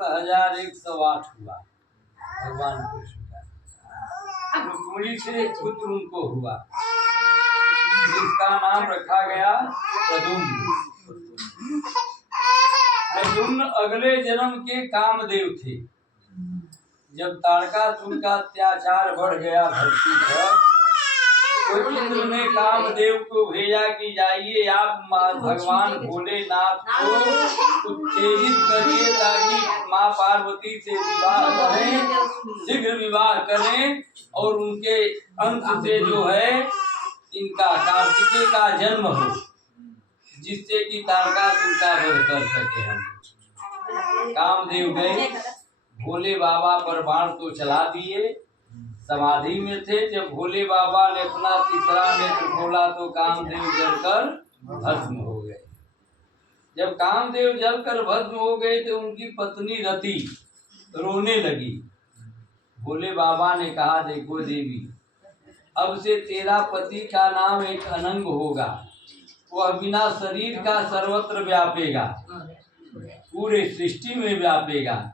1108 हुआ भगवान कृष्ण का। रुक्मिणी से एक पुत्र उनको हुआ जिसका नाम रखा गया प्रद्युम्न। प्रद्युम्न अगले जन्म के कामदेव थे। जब तारकासुर का अत्याचार बढ़ गया धरती पर, तो इंद्र ने कामदेव को भेजा कि जाइए आप भगवान भोलेनाथ को उत्तेजित करिए ताकि माँ पार्वती से विवाह करें, शीघ्र विवाह करें और उनके अंश से जो है इनका कार्तिकेय का जन्म हो, जिससे कि तारकासुर का वध कर सके हम। कामदेव गए, भोले बाबा पर बाण तो चला दिए, समाधि में थे। जब भोले बाबा ने अपना तीसरा नेत्र खोला तो कामदेव जलकर भस्म हो गए। जब कामदेव जलकर भस्म हो गए तो उनकी पत्नी रति रोने लगी। भोले बाबा ने कहा, देखो देवी, अब से तेरा पति का नाम एक अनंग होगा, वह बिना शरीर का सर्वत्र व्यापेगा, पूरे सृष्टि में व्यापेगा।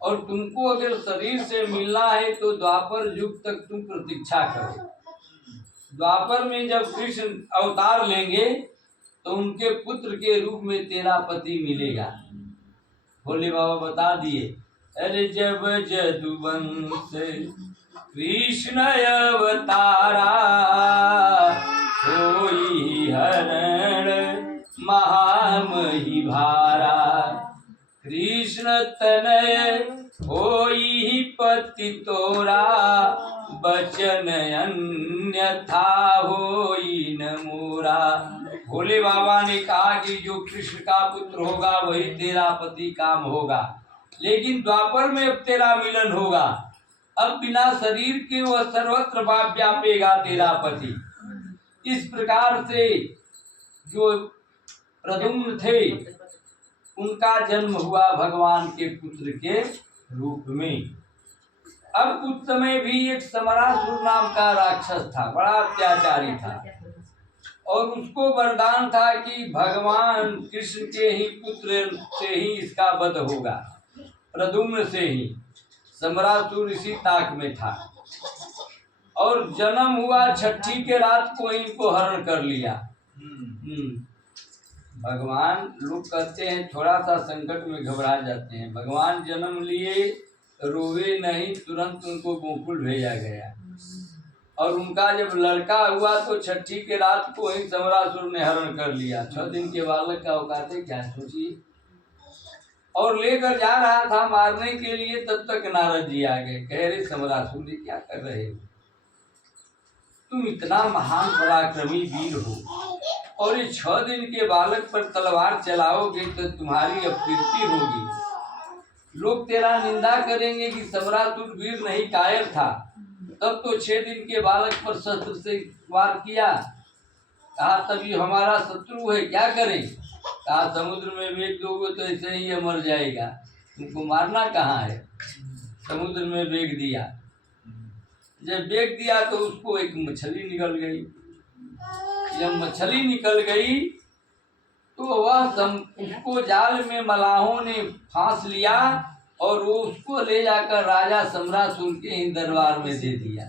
और तुमको अगर शरीर से मिलना है तो द्वापर युग तक तुम प्रतीक्षा करो। द्वापर में जब कृष्ण अवतार लेंगे तो उनके पुत्र के रूप में तेरा पति मिलेगा। भोले बाबा बता दिए, अरे जब जदुवंश कृष्ण अवतारा, होई हरण महामही भारा, कृष्ण तनय होई पति तोरा, बचन अन्यथा होई न मोरा। भोले बाबा ने कहा कि जो कृष्ण का पुत्र होगा वही तेरा पति काम होगा, लेकिन द्वापर में अब तेरा मिलन होगा। अब बिना शरीर के वह सर्वत्र व्यापेगा तेरा पति। इस प्रकार से जो प्रद्युम्न थे उनका जन्म हुआ भगवान के पुत्र के रूप में। अब कुछ समय भी एक समरासुर नाम का राक्षस था, बड़ा अत्याचारी था, और उसको वरदान था कि भगवान कृष्ण के ही पुत्र से ही इसका वध होगा, प्रद्युम्न से ही। समरासुर इसी ताक में था और जन्म हुआ छठी के रात को इनको हरण कर लिया। भगवान, लोग कहते हैं थोड़ा सा संकट में घबरा जाते हैं। भगवान जन्म लिए, रोवे नहीं, तुरंत उनको गोकुल भेजा गया। और उनका जब लड़का हुआ तो छठी के रात को ही समरासुर ने हरण कर लिया। 6 दिन के बालक का औकात है क्या, सोचिए। और लेकर जा रहा था मारने के लिए, तब तक नारद जी आ गए। कह रहे, समरासुर जी क्या कर रहे हो, तुम इतना महान पराक्रमी वीर हो और ये 6 दिन के बालक पर तलवार चलाओगे तो तुम्हारी अपकीर्ति होगी। लोग तेरा निंदा करेंगे कि समरासुर वीर नहीं कायर था। तब तो 6 दिन के बालक पर शस्त्र से वार किया। कहा तभी हमारा शत्रु है, क्या करें। कहा समुद्र में बेच दोगे तो ऐसे ही मर जाएगा, तुमको मारना कहाँ है। समुद्र में बेच दिया। जब बेच दिया तो उसको एक मछली निकल गई। जब मछली निकल गई तो वह उसको जाल में मलाहों ने फांस लिया और वो उसको ले जाकर राजा समरासुर के ही दरबार में दे दिया।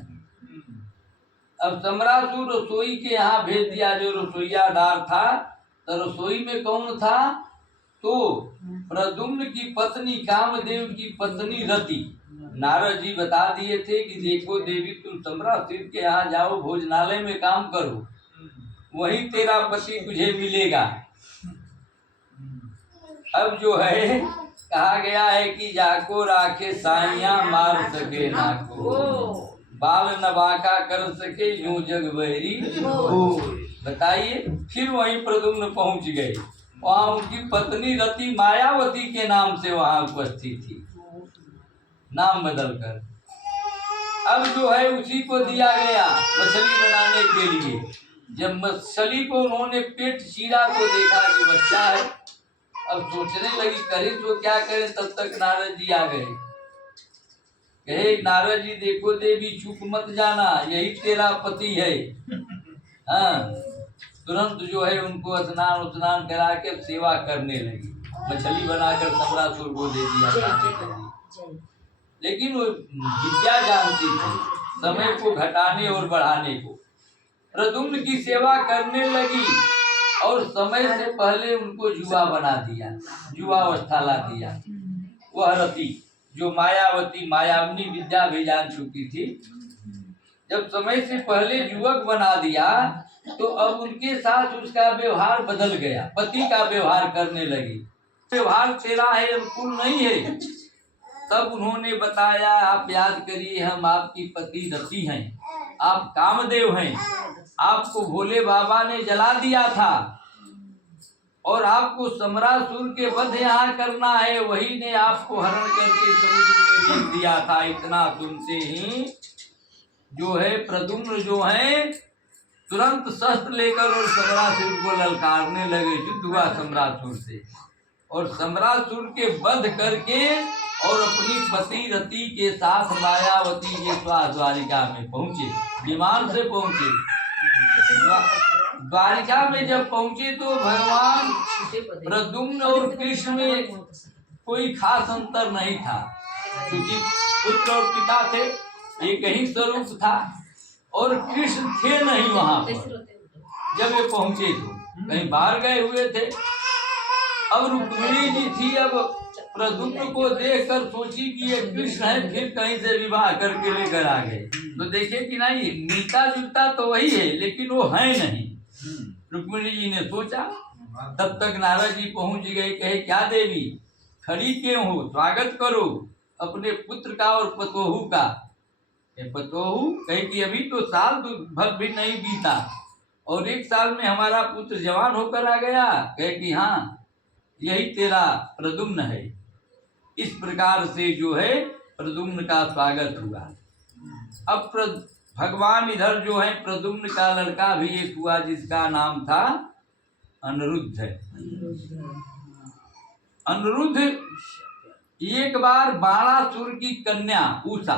अब समरासुर रसोई के यहाँ भेज दिया, जो रसोईयादार था। तो रसोई में कौन था, तो प्रद्युम्न की पत्नी, कामदेव की पत्नी रति। नारद जी बता दिए थे कि देखो देवी, तुम समरासुर के यहाँ जाओ, भोजनालय में काम करो, वही तेरा पति तुझे मिलेगा। अब जो है कहा गया है कि जाको राखे साइया मार सके ना को, बाल नवाका कर सके यूं जग बहरी हो। बताइए, फिर वहीं प्रद्युम्न पहुंच गए। वहां उनकी पत्नी रति मायावती के नाम से वहां उपस्थित थी, नाम बदलकर। अब जो है उसी को दिया गया मछली बनाने के लिए। जब मछली को उन्होंने पेट चीरा तो देखा कि बच्चा है। अब सोचने लगी करे तो क्या करें, तब तक नारद जी आ गए। कहे नारद जी, देखो देवी, चूक मत जाना, यही तेरा पति है। हाँ, तुरंत जो है उनको स्नान करा के सेवा करने लगी। मछली बनाकर सम्रासुर को दे दिया खाने के लिए। लेकिन वो विद्या जानती थी समय को घटाने और बढ़ाने को। प्रद्युम्न की सेवा करने लगी और समय से पहले उनको युवा बना दिया, युवावस्था ला दिया। वह रति जो मायावती मायावनी विद्या भी जान चुकी थी, जब समय से पहले युवक बना दिया तो अब उनके साथ उसका व्यवहार बदल गया, पति का व्यवहार करने लगी। व्यवहार तेरा है, अनुकूल नहीं है। तब उन्होंने बताया, आप याद करिए हम आपकी पति रति हैं, आप कामदेव हैं, आपको भोले बाबा ने जला दिया था और आपको सम्रासुर के वध यहाँ करना है, वही ने आपको हरण करके समुद्र में फेंक दिया था। इतना सुनते ही जो है प्रद्युम्न जो है तुरंत शस्त्र लेकर और सम्रासुर को ललकारने लगे। युद्ध हुआ सम्रासुर से और सम्रासुर के वध करके और अपनी पति रति के साथ मायावती के द्वारिका में पहुंचे। विमान से पहुंचे। द्वारिका में जब पहुंचे तो भगवान प्रद्युम्न और कृष्ण में कोई खास अंतर नहीं था, क्योंकि पुत्र और पिता थे, एक ही स्वरूप था और कृष्ण थे नहीं वहां पर। जब वे पहुंचे तो कहीं बाहर गए हुए थे। अब रुक्मिणी जी थी, अब प्रद्युम्न को देखकर सोची कि ये कृष्ण है, फिर कहीं से विवाह करके लेकर आ गए। तो देखे कि नहीं, मिलता जुलता तो वही है लेकिन वो है नहीं। रुक्मिणी जी ने सोचा। तब तक नारद जी पहुंच गए। कहे, क्या देवी खड़ी क्यों हो, स्वागत करो अपने पुत्र का और पतोहू का। पतोहू कहे कि अभी तो साल भर भी नहीं बीता और एक साल में हमारा पुत्र जवान होकर आ गया। कहे कि हाँ, यही तेरा प्रद्युम्न है। इस प्रकार से जो है प्रद्युम्न का स्वागत हुआ। अब भगवान इधर जो है प्रद्युम्न का लड़का भी एक हुआ जिसका नाम था अनिरुद्ध। अनिरुद्ध एक बार बाणासुर की कन्या उषा।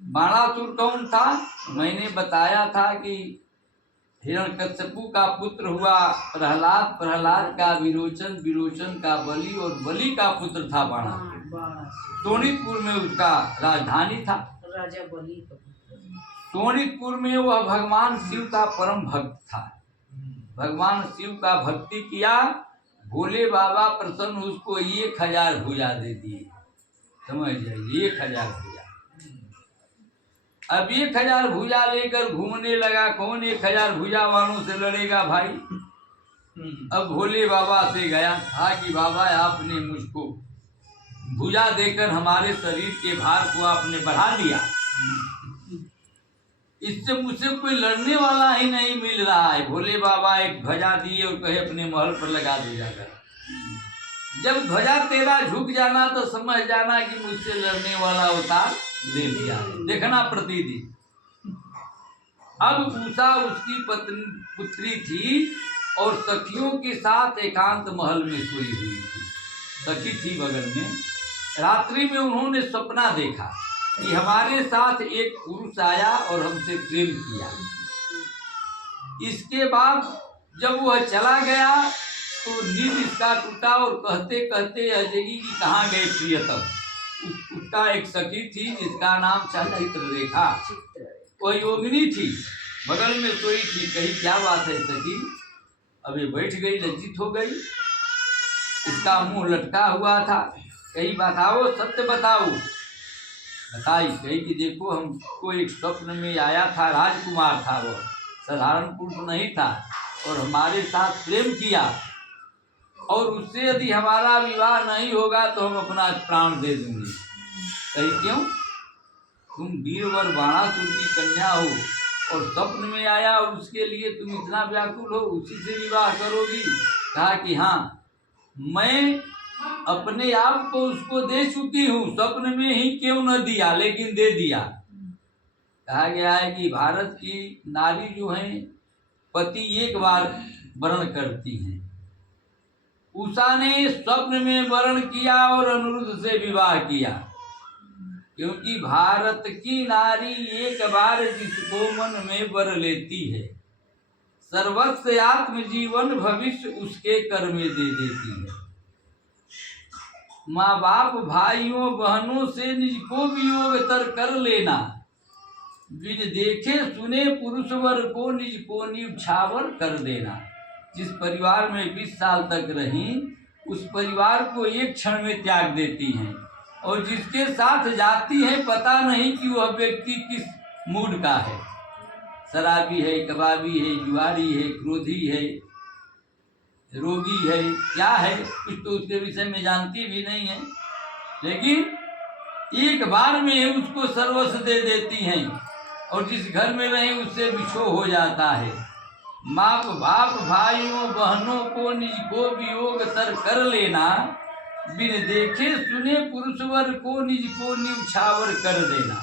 बाणासुर कौन था? मैंने बताया था कि हिरण्यकश्यपु का पुत्र हुआ प्रहलाद, प्रहलाद का विरोचन, विरोचन का बलि और बलि का पुत्र था बाणासुर। सोनितपुर में उसका राजधानी था। राजा बलि। सोनितपुर में वह भगवान शिव का परम भक्त था। भगवान शिव का भक्ति किया, भोले बाबा प्रसन्न उसको 1000 भुजा दे दिए। समझ जाइए, 1000 भुजा। अब 1000 भुजा लेकर घूमने लगा। कौन 1000 भुजा वालों से लड़ेगा भाई? अब भोले बाबा से गया था कि बाबा आपने मुझको भुजा देकर हमारे शरीर के भार को आपने बढ़ा दिया, इससे मुझसे कोई लड़ने वाला ही नहीं मिल रहा है। भोले बाबा एक ध्वजा दिए और कहे अपने महल पर लगा दे जाकर। जब ध्वजा तेरा झुक जाना तो समझ जाना कि मुझसे लड़ने वाला अवतार ले लिया है। देखना प्रतिदिन। अब उषा उसकी पुत्री थी और सखियों के साथ एकांत महल में सोई हुई थी। सखी थी बगल में। रात्रि में उन्होंने सपना देखा कि हमारे साथ एक पुरुष आया और हमसे प्रेम किया। इसके बाद जब वह चला गया तो नींद इसका टूटा और कहते कहते अजगी कि कहाँ गए प्रियतम। उसका एक सखी थी जिसका नाम था चित्ररेखा। वह योगिनी थी, बगल में सोई थी। कही, क्या बात है सखी? अभी बैठ गई, लज्जित हो गई। इसका मुंह लटका हुआ था। कही, बताओ, सत्य बताओ। बताई। कही कि देखो, हमको एक स्वप्न में आया था, राजकुमार था, वह साधारण पुरुष नहीं था और हमारे साथ प्रेम किया और उससे यदि हमारा विवाह नहीं होगा तो हम अपना प्राण दे देंगे। कही, क्यों? तुम वीरवर बाणासुर की कन्या हो और स्वप्न में आया और उसके लिए तुम इतना व्याकुल हो, उसी से विवाह करोगी? कहा कि हाँ, मैं अपने आप को उसको दे चुकी हूँ, स्वप्न में ही क्यों न दिया, लेकिन दे दिया। कहा गया है कि भारत की नारी जो है पति एक बार वरण करती हैं। उषा ने स्वप्न में वरण किया और अनिरुद्ध से विवाह किया, क्योंकि भारत की नारी एक बार जिसको मन में वर लेती है, सर्वस्व आत्मजीवन भविष्य उसके कर में दे देती है। माँ बाप भाइयों बहनों से निज को वियोग तर कर लेना, बिन देखे सुने पुरुष वर को निज को न्यौछावर कर देना। जिस परिवार में 20 साल तक रही उस परिवार को एक क्षण में त्याग देती हैं, और जिसके साथ जाती हैं पता नहीं कि वह व्यक्ति किस मूड का है, शराबी है, कबाबी है, जुआरी है, क्रोधी है, रोगी है, क्या है, कुछ तो उसके विषय में जानती भी नहीं है, लेकिन एक बार में उसको सर्वस्व दे देती हैं, और जिस घर में रहे उससे बिछो हो जाता है। माप बाप भाइयों बहनों को निज को वियोग तर कर लेना, बिन देखे सुने पुरुषवर को निज को न्यौछावर कर देना।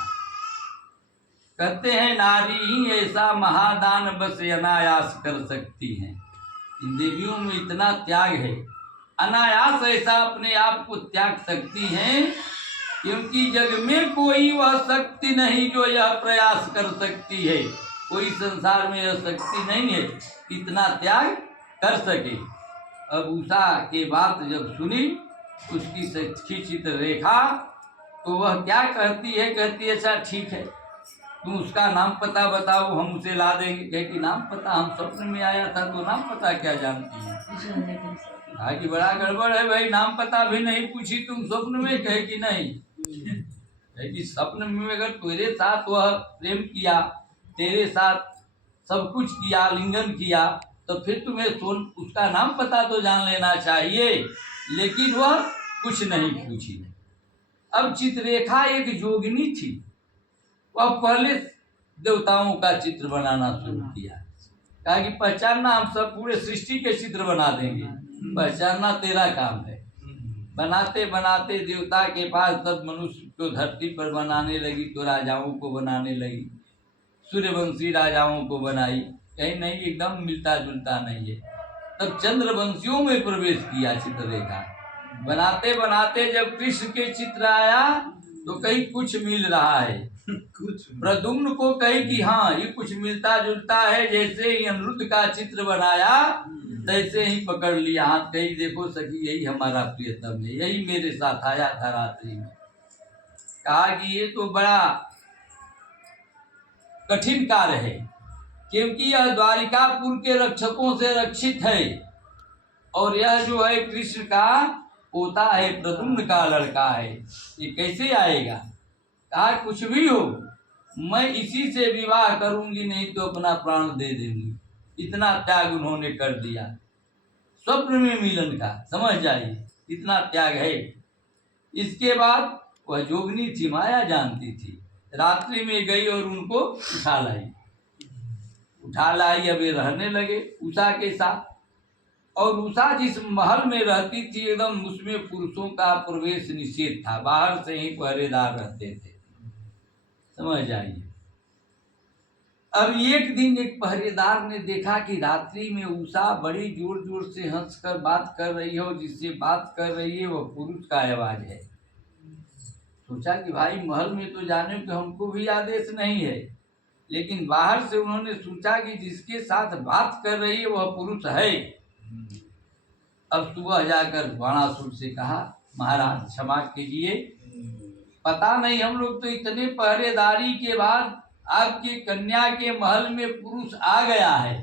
कहते हैं नारी ही ऐसा महादान बस अनायास कर सकती हैं। इन देवियों में इतना त्याग है, अनायास ऐसा अपने आप को त्याग सकती हैं, क्योंकि जग में कोई वह शक्ति नहीं जो यह प्रयास कर सकती है। कोई संसार में यह शक्ति नहीं है इतना त्याग कर सके। अब उषा के बात जब सुनी उसकी सच्ची चित्ररेखा, तो वह क्या कहती है, कहती है अच्छा ठीक है, तुम उसका नाम पता बताओ, हम उसे ला देंगे। कहे कि नाम पता, हम स्वप्न में आया था तो नाम पता क्या जानती है। कहा कि बड़ा गड़बड़ है भाई, नाम पता भी नहीं पूछी तुम स्वप्न में। कहे कि नहीं, कहे कि स्वप्न में अगर तेरे साथ वह प्रेम किया, तेरे साथ सब कुछ किया, लिंगन किया, तो फिर तुम्हें उसका नाम पता तो जान लेना चाहिए, लेकिन वह कुछ नहीं पूछी। अब चित्ररेखा एक जोगिनी थी, वह पहले देवताओं का चित्र बनाना शुरू किया। कहा कि पहचानना हम सब पूरे सृष्टि के चित्र बना देंगे, पहचानना तेरा काम है। बनाते बनाते देवता के पास तब मनुष्य को धरती पर बनाने लगी, तो राजाओं को बनाने लगी, सूर्यवंशी राजाओं को बनाई। कहीं नहीं, एकदम मिलता जुलता नहीं है। तब चंद्रवंशियों में प्रवेश किया चित्ररेखा। बनाते बनाते जब कृष्ण के चित्र आया तो कहीं कुछ मिल रहा है, कुछ प्रद्युम्न को कही कि हाँ ये कुछ मिलता जुलता है। जैसे ही अनिरुद्ध का चित्र बनाया तैसे ही पकड़ लिया हाथ, कही देखो सखी यही हमारा प्रियतम है, यही मेरे साथ आया था रात्रि में। कहा कि ये तो बड़ा कठिन कार्य है, क्योंकि यह द्वारिकापुर के रक्षकों से रक्षित है, और यह जो है कृष्ण का पोता है, प्रद्युम्न का लड़का है, ये कैसे आएगा। कहा कुछ भी हो मैं इसी से विवाह करूंगी, नहीं तो अपना प्राण दे देंगी। इतना त्याग उन्होंने कर दिया स्वप्न में मिलन का, समझ जाइए इतना त्याग है। इसके बाद वह जोगनी थी, माया जानती थी, रात्रि में गई और उनको उठा लाई। अब ये रहने लगे उषा के साथ। और उषा जिस महल में रहती थी एकदम उसमें पुरुषों का प्रवेश निषेध था, बाहर से ही पहरेदार रहते थे, समझ जाइए। अब एक दिन एक पहरेदार ने देखा कि रात्रि में उषा बड़ी जोर जोर से हंसकर बात कर रही है, और जिससे बात कर रही है वह पुरुष का आवाज है। सोचा कि भाई महल में तो जाने को हमको भी आदेश नहीं है, लेकिन बाहर से उन्होंने सोचा कि जिसके साथ बात कर रही है वह पुरुष है। अब सुबह जाकर बाणासुर से कहा महाराज क्षमा कीजिए, पता नहीं हम लोग तो इतने पहरेदारी के बाद आपकी कन्या के महल में पुरुष आ गया है।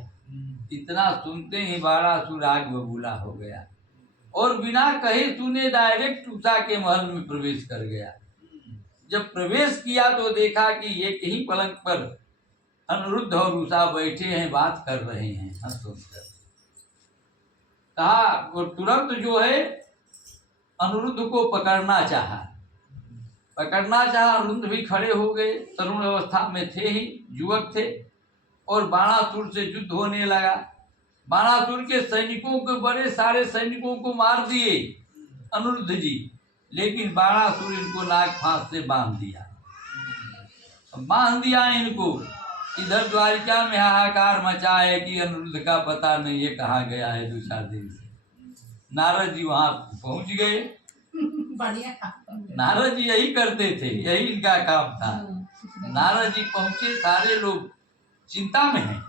इतना सुनते ही बाणासुर आग बबूला हो गया और बिना कहे सुने डायरेक्ट उषा के महल में प्रवेश कर गया। जब प्रवेश किया तो देखा कि एक ही पलंग पर अनिरुद्ध और उषा बैठे हैं, बात कर रहे हैं हंस कर। कहा और तुरंत जो है अनिरुद्ध को पकड़ना चाहा। अनिरुद्ध भी खड़े हो गए, तरुण अवस्था में थे ही, युवक थे, और बाणासुर से युद्ध होने लगा। बाणासुर के सैनिकों को, बड़े सारे सैनिकों को मार दिए अनिरुद्ध जी, लेकिन बाणासुर इनको नाग फांस से बांध दिया इनको। इधर द्वारिका में हाहाकार मचा है कि अनिरुद्ध का पता नहीं है कहाँ गया है 2-4 दिन से। नारद जी वहां पहुंच गए। नारद जी यही करते थे, यही इनका काम था। नारद जी पहुंचे, सारे लोग चिंता में हैं।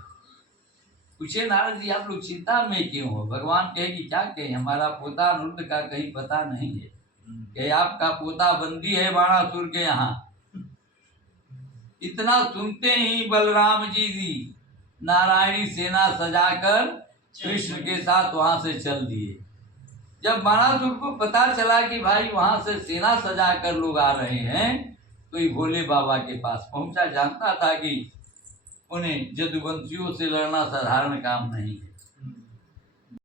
पूछे नारद जी आप लोग चिंता में क्यों हो? भगवान कहे कि क्या कहें, हमारा पोता अनिरुद्ध का कहीं पता नहीं है। कि आपका पोता बंदी है बाणासुर के यहाँ। इतना सुनते ही बलराम जी नारायणी सेना सजाकर कृष्ण के साथ वहां से चल दिए। जब बाणासुर को पता चला कि भाई वहां से सेना सजाकर लोग आ रहे हैं, तो ये भोले बाबा के पास पहुंचा। जानता था कि उन्हें जदुवंशियों से लड़ना साधारण काम नहीं है।